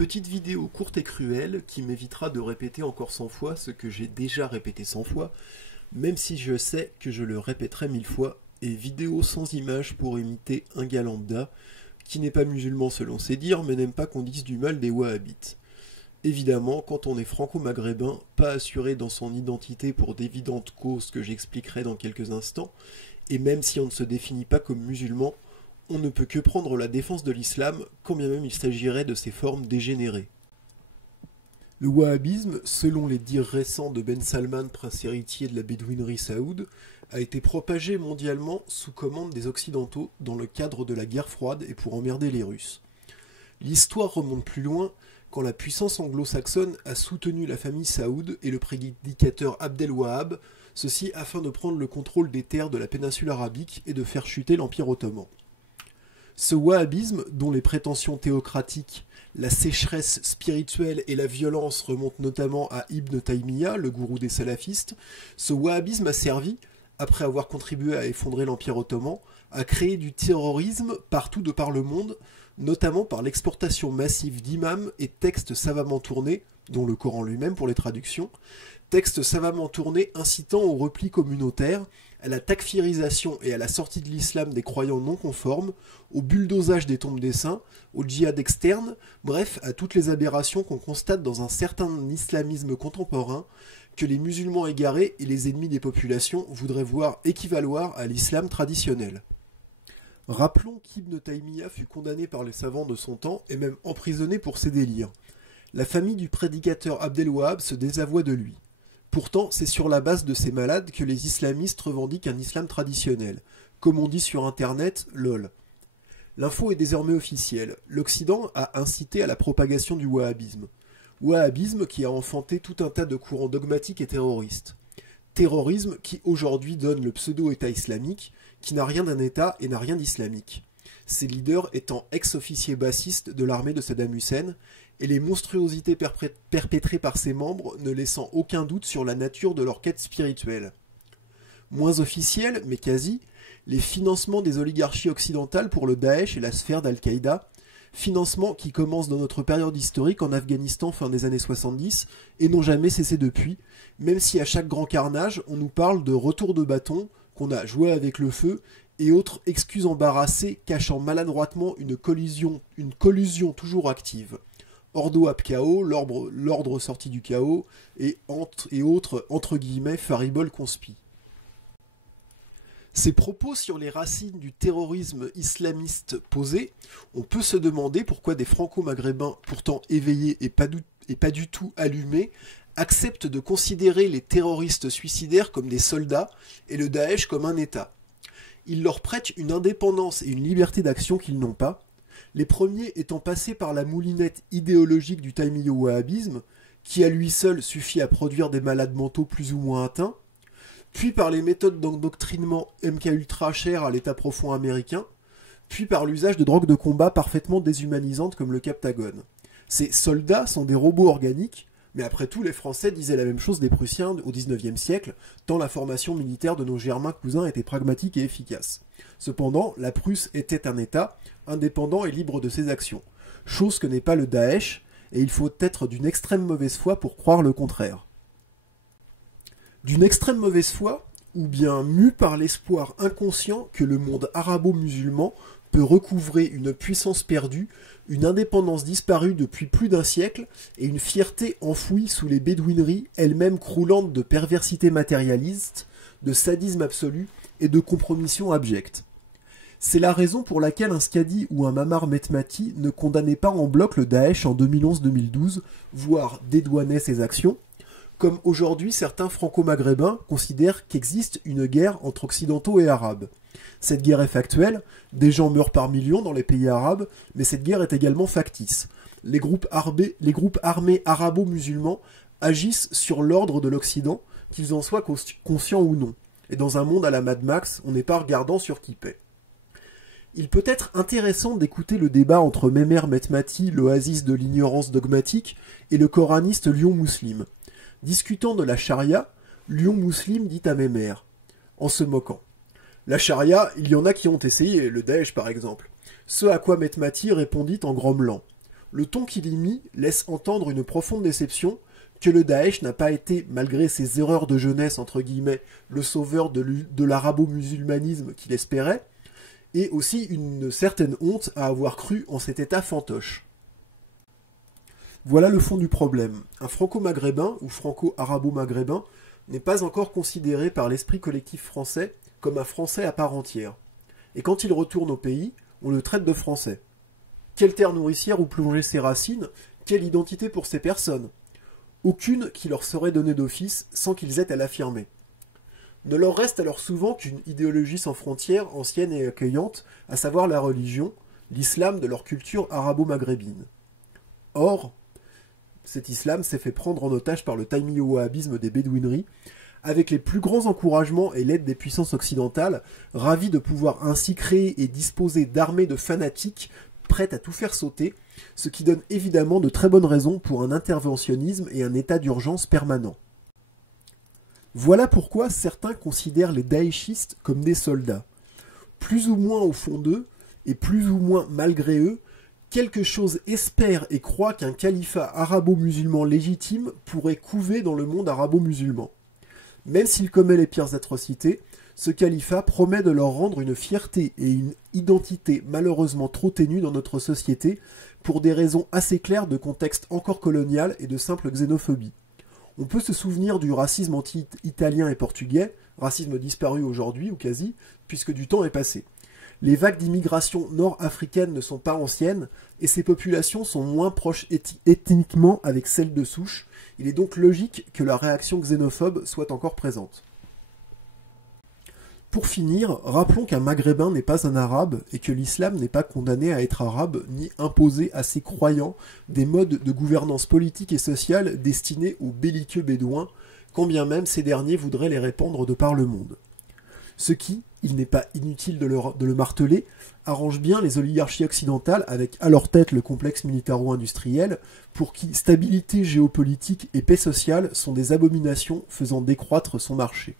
Petite vidéo courte et cruelle qui m'évitera de répéter encore 100 fois ce que j'ai déjà répété 100 fois, même si je sais que je le répéterai 1000 fois, et vidéo sans image pour imiter un gars lambda, qui n'est pas musulman selon ses dires, mais n'aime pas qu'on dise du mal des wahhabites. Évidemment, quand on est franco-maghrébin, pas assuré dans son identité pour d'évidentes causes que j'expliquerai dans quelques instants, et même si on ne se définit pas comme musulman, on ne peut que prendre la défense de l'islam, quand bien même il s'agirait de ses formes dégénérées. Le wahhabisme, selon les dires récents de Ben Salman, prince héritier de la bédouinerie saoud, a été propagé mondialement sous commande des Occidentaux dans le cadre de la guerre froide et pour emmerder les Russes. L'histoire remonte plus loin, quand la puissance anglo-saxonne a soutenu la famille saoud et le prédicateur Abdel Wahhab, ceci afin de prendre le contrôle des terres de la péninsule arabique et de faire chuter l'Empire ottoman. Ce wahhabisme, dont les prétentions théocratiques, la sécheresse spirituelle et la violence remontent notamment à Ibn Taymiyyah, le gourou des salafistes, ce wahhabisme a servi, après avoir contribué à effondrer l'Empire ottoman, à créer du terrorisme partout de par le monde, notamment par l'exportation massive d'imams et textes savamment tournés, dont le Coran lui-même pour les traductions, textes savamment tournés incitant au repli communautaire, à la takfirisation et à la sortie de l'islam des croyants non conformes, au bulldozage des tombes des saints, au djihad externe, bref, à toutes les aberrations qu'on constate dans un certain islamisme contemporain que les musulmans égarés et les ennemis des populations voudraient voir équivaloir à l'islam traditionnel. Rappelons qu'Ibn Taymiyyah fut condamné par les savants de son temps et même emprisonné pour ses délires. La famille du prédicateur Abdel Wahhab se désavoua de lui. Pourtant, c'est sur la base de ces malades que les islamistes revendiquent un islam traditionnel. Comme on dit sur internet, lol. L'info est désormais officielle. L'Occident a incité à la propagation du wahhabisme. Wahhabisme qui a enfanté tout un tas de courants dogmatiques et terroristes. Terrorisme qui aujourd'hui donne le pseudo-État islamique, qui n'a rien d'un État et n'a rien d'islamique. Ses leaders étant ex-officiers bassistes de l'armée de Saddam Hussein, et les monstruosités perpétrées par ses membres ne laissant aucun doute sur la nature de leur quête spirituelle. Moins officiel, mais quasi, les financements des oligarchies occidentales pour le Daesh et la sphère d'Al-Qaïda, financements qui commencent dans notre période historique en Afghanistan fin des années 70 et n'ont jamais cessé depuis, même si à chaque grand carnage on nous parle de retour de bâton, qu'on a joué avec le feu, et autres excuses embarrassées cachant maladroitement une collusion toujours active. Ordo ab chaos, l'ordre sorti du chaos, et autres, entre guillemets, fariboles conspi. Ces propos sur les racines du terrorisme islamiste posés, on peut se demander pourquoi des franco-maghrébins, pourtant éveillés et pas du tout allumés, acceptent de considérer les terroristes suicidaires comme des soldats et le Daesh comme un État. Ils leur prêtent une indépendance et une liberté d'action qu'ils n'ont pas, les premiers étant passés par la moulinette idéologique du taimiyyo-wahhabisme, qui à lui seul suffit à produire des malades mentaux plus ou moins atteints, puis par les méthodes d'endoctrinement MKUltra chères à l'état profond américain, puis par l'usage de drogues de combat parfaitement déshumanisantes comme le Captagon. Ces soldats sont des robots organiques, mais après tout les Français disaient la même chose des Prussiens au XIXe siècle, tant la formation militaire de nos germains cousins était pragmatique et efficace. Cependant, la Prusse était un État, indépendant et libre de ses actions, chose que n'est pas le Daesh, et il faut être d'une extrême mauvaise foi pour croire le contraire. D'une extrême mauvaise foi, ou bien mue par l'espoir inconscient que le monde arabo-musulman peut recouvrer une puissance perdue, une indépendance disparue depuis plus d'un siècle et une fierté enfouie sous les bédouineries elles-mêmes croulantes de perversité matérialiste, de sadisme absolu et de compromission abjecte. C'est la raison pour laquelle un Skadi ou un Mamar Metmati ne condamnait pas en bloc le Daesh en 2011-2012, voire dédouanait ses actions, comme aujourd'hui certains franco-maghrébins considèrent qu'existe une guerre entre occidentaux et arabes. Cette guerre est factuelle, des gens meurent par millions dans les pays arabes, mais cette guerre est également factice. Les groupes armés arabo-musulmans agissent sur l'ordre de l'Occident, qu'ils en soient conscients ou non. Et dans un monde à la Mad Max, on n'est pas regardant sur qui paie. Il peut être intéressant d'écouter le débat entre Memer Metmati, l'oasis de l'ignorance dogmatique, et le coraniste Lyon Mousselim. Discutant de la charia, Lyon Mousselim dit à Memer, en se moquant. La charia, il y en a qui ont essayé, le Daesh par exemple. Ce à quoi Metmati répondit en grommelant. Le ton qu'il y mit laisse entendre une profonde déception que le Daesh n'a pas été, malgré ses erreurs de jeunesse, entre guillemets, le sauveur de l'arabo-musulmanisme qu'il espérait, et aussi une certaine honte à avoir cru en cet état fantoche. Voilà le fond du problème. Un franco-maghrébin ou franco-arabo-maghrébin n'est pas encore considéré par l'esprit collectif français comme un Français à part entière. Et quand il retourne au pays, on le traite de Français. Quelle terre nourricière où plonger ses racines? Quelle identité pour ces personnes? Aucune qui leur serait donnée d'office sans qu'ils aient à l'affirmer. Ne leur reste alors souvent qu'une idéologie sans frontières, ancienne et accueillante, à savoir la religion, l'islam de leur culture arabo-maghrébine. Or, cet islam s'est fait prendre en otage par le taimi-wahhabisme des bédouineries, avec les plus grands encouragements et l'aide des puissances occidentales, ravis de pouvoir ainsi créer et disposer d'armées de fanatiques prêtes à tout faire sauter, ce qui donne évidemment de très bonnes raisons pour un interventionnisme et un état d'urgence permanent. Voilà pourquoi certains considèrent les daéchistes comme des soldats. Plus ou moins au fond d'eux, et plus ou moins malgré eux, quelque chose espère et croit qu'un califat arabo-musulman légitime pourrait couver dans le monde arabo-musulman. Même s'il commet les pires atrocités, ce califat promet de leur rendre une fierté et une identité malheureusement trop ténue dans notre société pour des raisons assez claires de contexte encore colonial et de simple xénophobie. On peut se souvenir du racisme anti-italien et portugais, racisme disparu aujourd'hui ou quasi, puisque du temps est passé. Les vagues d'immigration nord-africaine ne sont pas anciennes, et ces populations sont moins proches ethniquement avec celles de souche. Il est donc logique que la réaction xénophobe soit encore présente. Pour finir, rappelons qu'un maghrébin n'est pas un arabe, et que l'islam n'est pas condamné à être arabe, ni imposer à ses croyants des modes de gouvernance politique et sociale destinés aux belliqueux bédouins, quand bien même ces derniers voudraient les répandre de par le monde. Ce qui, il n'est pas inutile de le marteler, arrange bien les oligarchies occidentales avec à leur tête le complexe militaro-industriel, pour qui stabilité géopolitique et paix sociale sont des abominations faisant décroître son marché.